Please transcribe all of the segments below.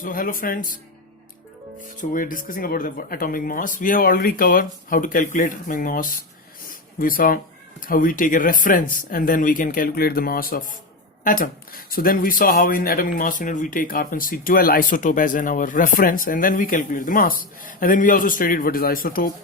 So hello friends. So we're discussing about the atomic mass. We have already covered how to calculate atomic mass. We saw how we take a reference and then we can calculate the mass of atom. So then we saw how in atomic mass unit we take carbon C12 isotope as our reference and then we calculate the mass. And then we also studied what is isotope.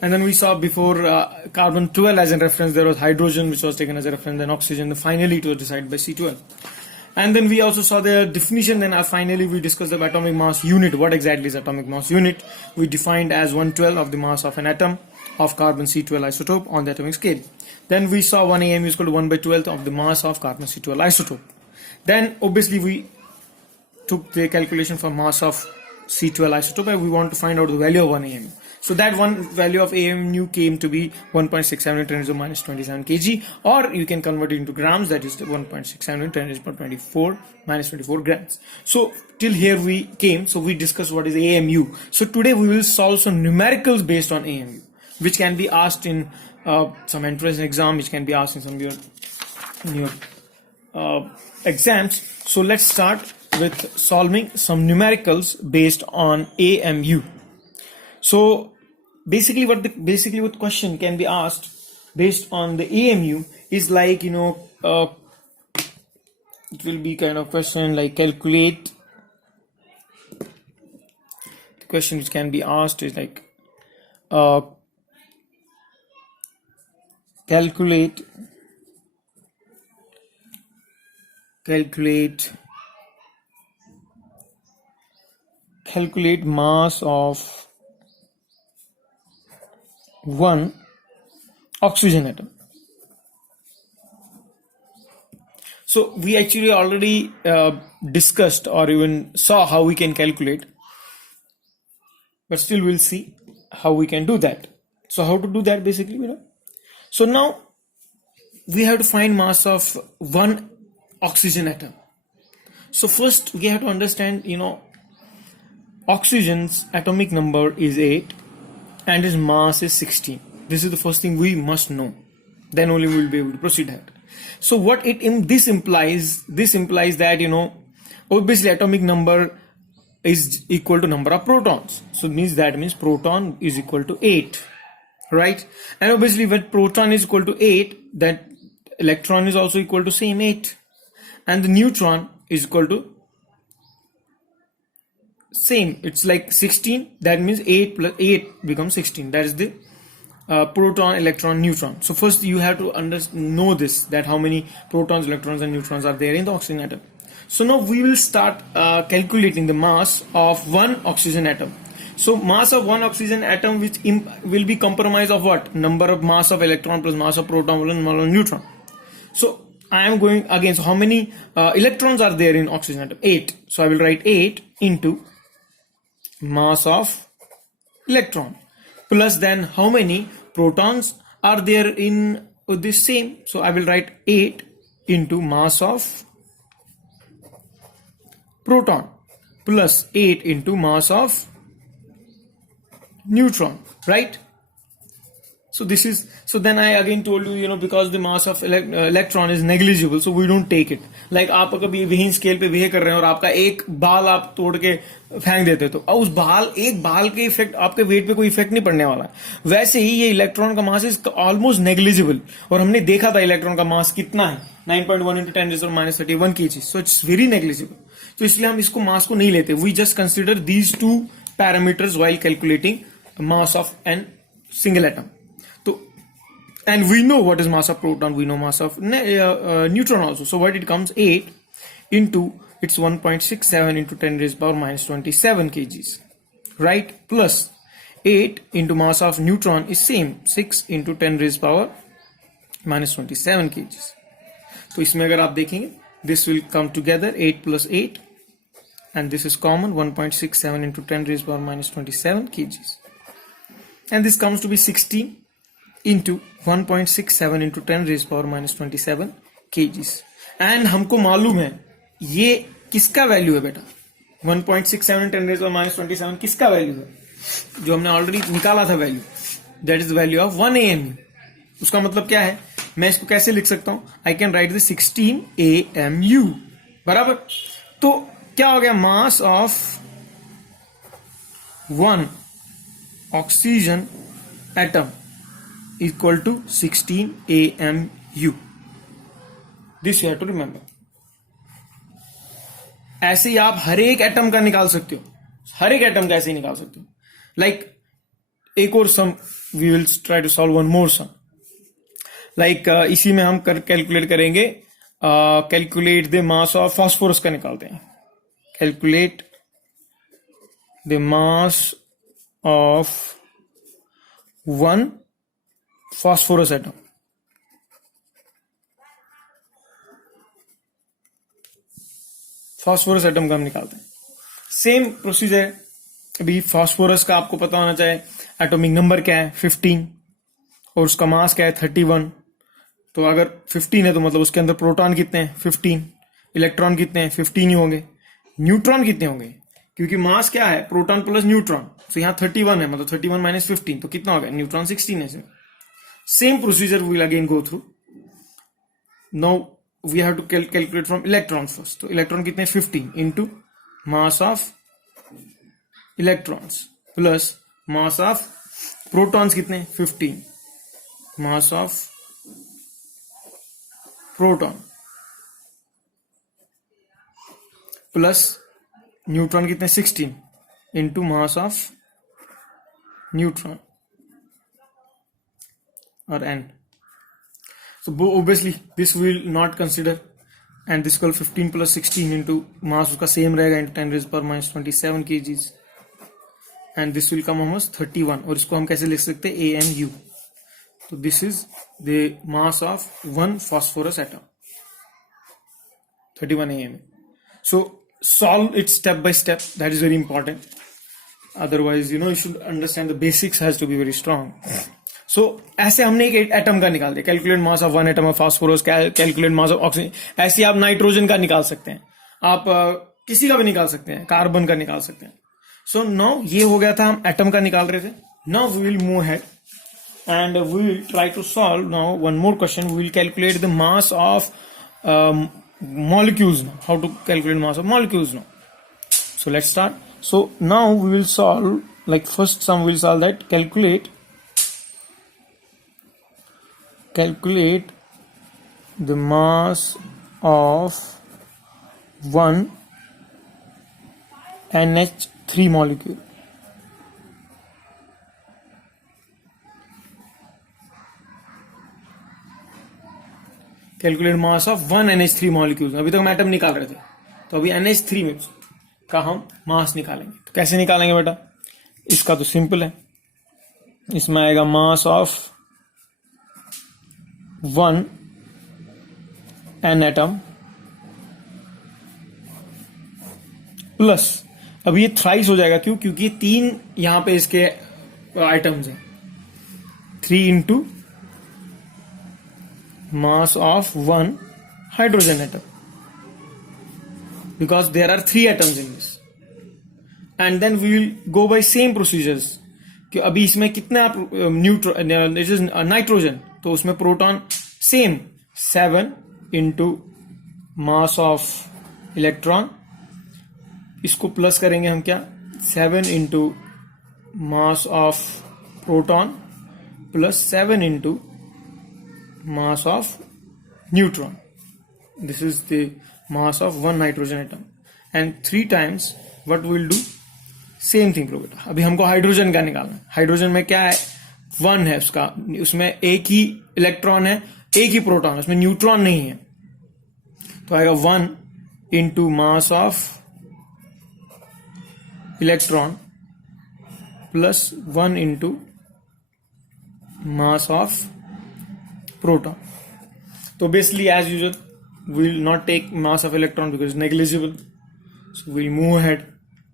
And then we saw before carbon 12 as a reference there was hydrogen which was taken as a reference, then oxygen, then finally it was decided by C12. And then we also saw the definition, then finally we discussed the atomic mass unit. What exactly is atomic mass unit? We defined as 1/12 of the mass of an atom of carbon C12 isotope on the atomic scale. Then we saw 1 AMU is equal to 1/12 of the mass of carbon C12 isotope. Then obviously we took the calculation for mass of C12 isotope and we want to find out the value of 1 AMU. So that one value of AMU came to be 1.67 into 10 to the minus 27 kg, or you can convert it into grams, that is 1.67 into 10 to the 24 minus 24 grams. So till here we came, so we discussed what is AMU. So today we will solve some numericals based on AMU, which can be asked in some entrance exam, which can be asked in some of your exams. So let's start with solving some numericals based on AMU. So basically what question can be asked based on the AMU is like, it will be kind of question like calculate. The question which can be asked is like calculate mass of one oxygen atom. So we actually already discussed or even saw how we can calculate, but still we'll see how we can do that. So how to do that basically, So now we have to find mass of one oxygen atom. So first we have to understand, oxygen's atomic number is 8 and its mass is 16. This is the first thing we must know. Then only we will be able to proceed ahead. So what this implies that, obviously atomic number is equal to number of protons. So that means proton is equal to 8, right? And obviously when proton is equal to 8, that electron is also equal to same 8. And the neutron is equal to same, it's like 16. That means 8 plus 8 becomes 16. That is the proton, electron, neutron. So first you have to know this, that how many protons, electrons and neutrons are there in the oxygen atom. So now we will start calculating the mass of one oxygen atom. So mass of one oxygen atom which will be comprised of what? Number of mass of electron plus mass of proton plus mass of neutron. So I am going again, so how many electrons are there in oxygen atom? 8. So I will write 8 into mass of electron plus then how many protons are there in this same. So I will write 8 into mass of proton plus 8 into mass of neutron, right? So then I again told you, because the mass of electron is negligible, so we don't take it. Like आप कभी वही scale पे वेह कर रहे हैं और आपका एक बाल आप तोड़ के फेंक देते तो उस एक बाल के इफेक्ट आपके वेट पे कोई इफेक्ट नहीं पड़ने वाला. वैसे ही ये इलेक्ट्रॉन का मास इज ऑलमोस्ट नेग्लिजिबल और हमने देखा था इलेक्ट्रॉन का मास कितना है 9.1 into 10 to the minus 31 kg. So it's very negligible. तो इसलिए हम इसको मास को नहीं लेते. We just consider these two parameters while calculating mass of an single atom. And we know what is mass of proton, we know mass of neutron also. So what it comes 8 into, it's 1.67 into 10 raised power minus 27 kgs, right? Plus 8 into mass of neutron is same, 6 into 10 raised power minus 27 kgs. So इसमें अगर आप देखेंगे, this will come together 8 plus 8 and this is common 1.67 into 10 raised power minus 27 kgs. And this comes to be 16 into 1.67 into 10 raised power minus 27 kgs. And हमको मालूम है ये किसका value है बेटा 1.67 into 10 raised power minus 27 किसका value है जो हमने ऑलरेडी निकाला था value. That is the value of 1 AMU. उसका मतलब क्या है, मैं इसको कैसे लिख सकता हूं, I can write the 16 AMU बराबर. तो क्या हो गया, mass of one oxygen atom equal to 16 AMU. This you have to remember. ऐसे ही आप हर एक एटम का निकाल सकते हो, हर एक एटम का ऐसे ही निकाल सकते हो. लाइक एक और sum we will try to solve one more sum. Like इसी में हम कैलकुलेट करेंगे, calculate the mass of phosphorus का निकालते हैं. Calculate the mass of one phosphorus atom. Phosphorus atom का हम निकालते हैं. Same procedure. अभी फास्फोरस का आपको पता होना चाहिए एटॉमिक नंबर क्या है 15 और उसका मास क्या है 31. तो अगर 15 है तो मतलब उसके अंदर प्रोटॉन कितने हैं 15, इलेक्ट्रॉन कितने हैं 15 ही होंगे. न्यूट्रॉन कितने होंगे, क्योंकि मास क्या है प्रोटॉन प्लस न्यूट्रॉन. तो यहाँ 31 है, मतलब 31 माइनस 15 तो कितना हो गया, न्यूट्रॉन 16 है. Same procedure we will again go through. Now we have to calculate from electron first. तो इलेक्ट्रॉन कितने 15 into mass of electrons plus mass of protons कितने 15 mass of proton plus neutron कितने 16 into mass of neutron और n. So obviously this we will not consider, and this will 15 plus 16 into mass उसका same रहेगा into 10 raised power minus 27 kgs, and this will come almost 31. और इसको हम कैसे लिख सकते हैं AMU. तो this is the mass of one phosphorus atom 31 AMU. So solve it step by step, that is very important. Otherwise you should understand the basics has to be very strong. So ऐसे हमने एक atom का निकाल दिया. Calculate mass of one atom of phosphorus, calculate mass of oxygen. ऐसे आप nitrogen का निकाल सकते हैं, आप किसी का भी निकाल सकते हैं, कार्बन का निकाल सकते हैं. सो नाउ ये हो गया था, हम एटम का निकाल रहे थे. Now we will move ahead and we will try to solve now one more question. We will calculate the mass of molecules now. How to calculate mass of molecules now? So let's start. So now we will solve, like first sum we will solve that. Calculate the mass of one NH3 molecule. Calculate mass of one NH3 molecule. अभी तक हम atom निकाल रहे थे, तो अभी NH3 में का हम मास निकालेंगे. तो कैसे निकालेंगे बेटा, इसका तो सिंपल है. इसमें आएगा मास of one an atom plus, अब ये थ्राइस हो जाएगा. क्यों, क्योंकि 3 यहां पे इसके आइटम्स हैं. 3 into mass of one hydrogen atom, because there are 3 atoms in this. And then we will go by same procedures कि अभी इसमें कितने आप नाइट्रोजन, तो उसमें proton same 7 into mass of electron. इसको प्लस करेंगे हम क्या, 7 into mass of proton plus 7 into mass of neutron. This is the mass of one nitrogen atom, and 3 times what we will do, same thing karo beta. अभी हमको hydrogen का निकालना है. Hydrogen में क्या है, 1 है उसका, उसमें एक ही इलेक्ट्रॉन है, एक ही प्रोटॉन है, उसमें न्यूट्रॉन नहीं है. तो आएगा 1 into mass of electron plus 1 into mass of proton. So basically, as usual, we will not take mass of electron because it's negligible. So we'll move ahead.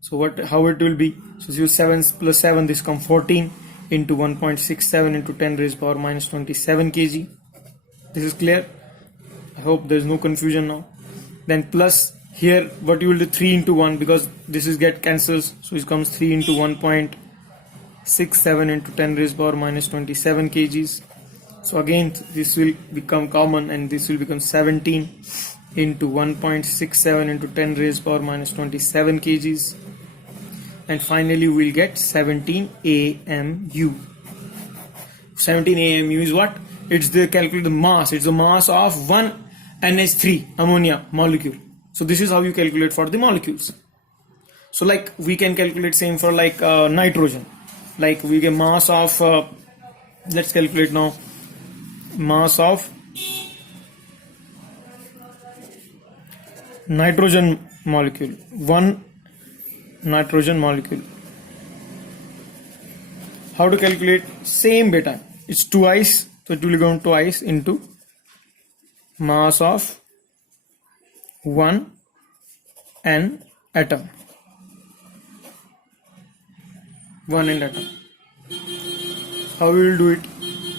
So how it will be? So 7 plus 7, this come 14 into 1.67 into 10 raised power minus 27 kg. This is clear. I hope there's no confusion now. Then plus here, what you will do, 3 into 1, because this is get cancels. So it comes 3 into 1.67 into 10 raised power minus 27 kgs. So again this will become common and this will become 17 into 1.67 into 10 raised power minus 27 kgs, and finally we'll get 17 AMU. 17 AMU is what? It's the calculate the mass. It's the mass of one NH3 ammonia molecule. So this is how you calculate for the molecules. So like we can calculate same for like nitrogen. Like we get mass of let's calculate now mass of nitrogen molecule. One nitrogen molecule. How to calculate? Same beta. It's twice, so it will go twice into mass of one N atom. One N atom. How we will do it?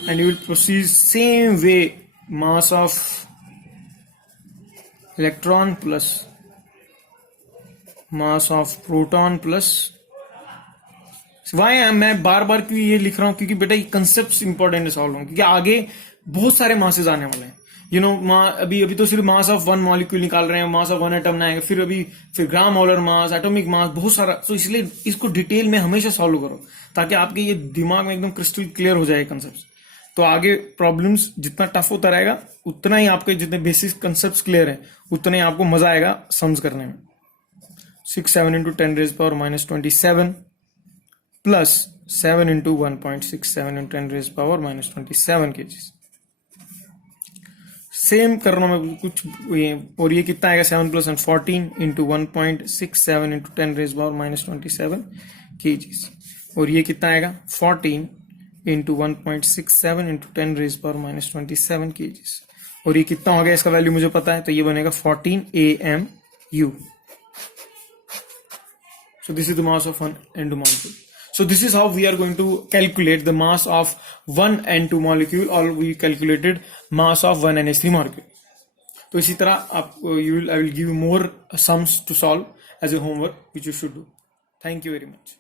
And you will proceed same way. Mass of electron plus mass of proton plus. Why मैं बार बार क्यों ये लिख रहा हूँ? क्योंकि बेटा ये कंसेप्ट इंपॉर्टेंट है सॉल्व होंगे, क्योंकि आगे बहुत सारे मासेस आने वाले हैं. यू नो अभी तो सिर्फ मास ऑफ वन मॉलिक्यूल निकाल रहे हैं, मास ऑफ वन एटम ना आएगा, फिर ग्राम मोलर मास, एटॉमिक मास, बहुत सारा. तो इसलिए इसको डिटेल में हमेशा सॉल्व करो ताकि आपके ये दिमाग में एकदम क्रिस्टल क्लियर हो जाए कंसेप्ट. तो आगे प्रॉब्लम्स जितना टफ होता रहेगा उतना ही आपके जितने बेसिक कंसेप्ट क्लियर है उतना ही आपको मजा आएगा सम्स करने में. 6-7 into 10 raised power minus 27 plus 7 into 1.67 into 10 raised power minus 27 kgs. Same करना में कुछ और ये कितना आएगा 7 plus and 14 into 1.67 into 10 raised power minus 27 kgs. और ये कितना आएगा 14 into 1.67 into 10 raised power minus 27 kgs. और ये कितना हो गया इसका वैल्यू मुझे पता है, तो ये बनेगा 14 AMU. So this is the mass of one N2 molecule. So this is how we are going to calculate the mass of one N2 molecule, or we calculated mass of one NH3 molecule. तो इसी तरह आप I will give you more sums to solve as a homework which you should do. Thank you very much.